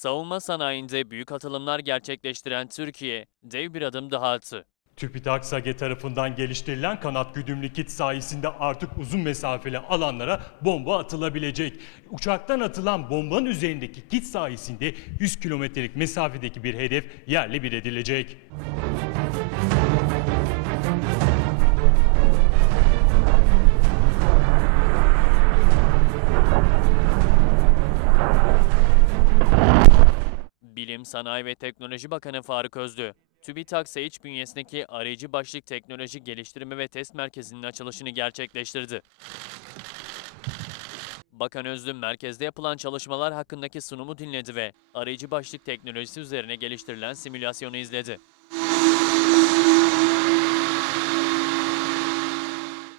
Savunma sanayinde büyük atılımlar gerçekleştiren Türkiye, dev bir adım daha attı. TÜBİTAK SAGE tarafından geliştirilen kanat güdümlü kit sayesinde artık uzun mesafeli alanlara bomba atılabilecek. Uçaktan atılan bombanın üzerindeki kit sayesinde 100 kilometrelik mesafedeki bir hedef yerle bir edilecek. Bilim, Sanayi ve Teknoloji Bakanı Faruk Özlü, TÜBİTAK SAİÇ bünyesindeki arayıcı başlık teknoloji geliştirme ve test merkezinin açılışını gerçekleştirdi. Bakan Özlü merkezde yapılan çalışmalar hakkındaki sunumu dinledi ve arayıcı başlık teknolojisi üzerine geliştirilen simülasyonu izledi.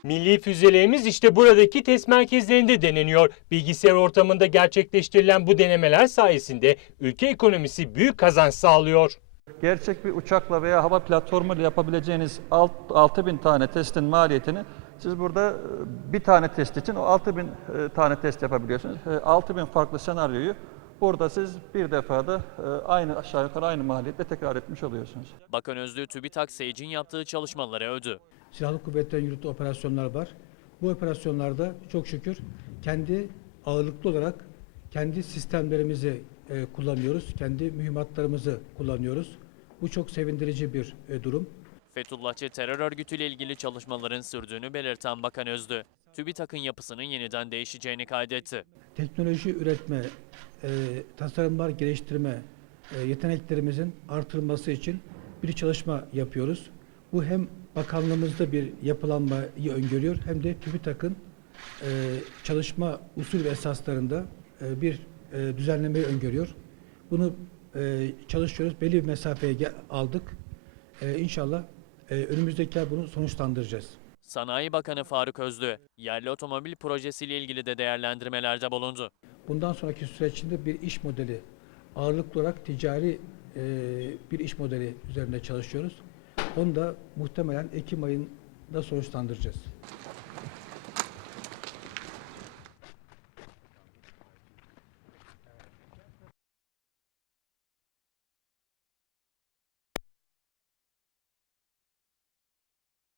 Milli füzelerimiz işte buradaki test merkezlerinde deneniyor. Bilgisayar ortamında gerçekleştirilen bu denemeler sayesinde ülke ekonomisi büyük kazanç sağlıyor. Gerçek bir uçakla veya hava platformuyla yapabileceğiniz alt- 6000 tane testin maliyetini siz burada e, bir tane test için o 6000 e, tane test yapabiliyorsunuz. E, 6000 farklı senaryoyu burada siz bir defada aynı aşağı yukarı aynı maliyetle tekrar etmiş oluyorsunuz. Bakan Özlü, TÜBİTAK SAİÇ'in yaptığı çalışmaları övdü. Silahlı kuvvetlerin yürüttüğü operasyonlar var. Bu operasyonlarda çok şükür kendi ağırlıklı olarak kendi sistemlerimizi e, kullanıyoruz. Kendi mühimmatlarımızı kullanıyoruz. Bu çok sevindirici bir e, durum. Fethullahçı terör örgütüyle ilgili çalışmaların sürdüğünü belirten Bakan Özlü, TÜBİTAK'ın yapısının yeniden değişeceğini kaydetti. Teknoloji üretme, e, tasarımlar geliştirme e, yeteneklerimizin artırılması için bir çalışma yapıyoruz. Bu hem bakanlığımızda bir yapılanmayı öngörüyor hem de TÜBİTAK'ın e, çalışma usul ve esaslarında e, bir e, düzenlemeyi öngörüyor. Bunu e, çalışıyoruz. Belli bir mesafeye aldık. E, inşallah e, önümüzdeki ay bunu sonuçlandıracağız. Sanayi Bakanı Faruk Özlü, yerli otomobil projesiyle ilgili de değerlendirmelerde bulundu. Bundan sonraki süreçinde bir iş modeli, ağırlıklı olarak ticari e, bir iş modeli üzerinde çalışıyoruz. Onu da muhtemelen Ekim ayında sonuçlandıracağız.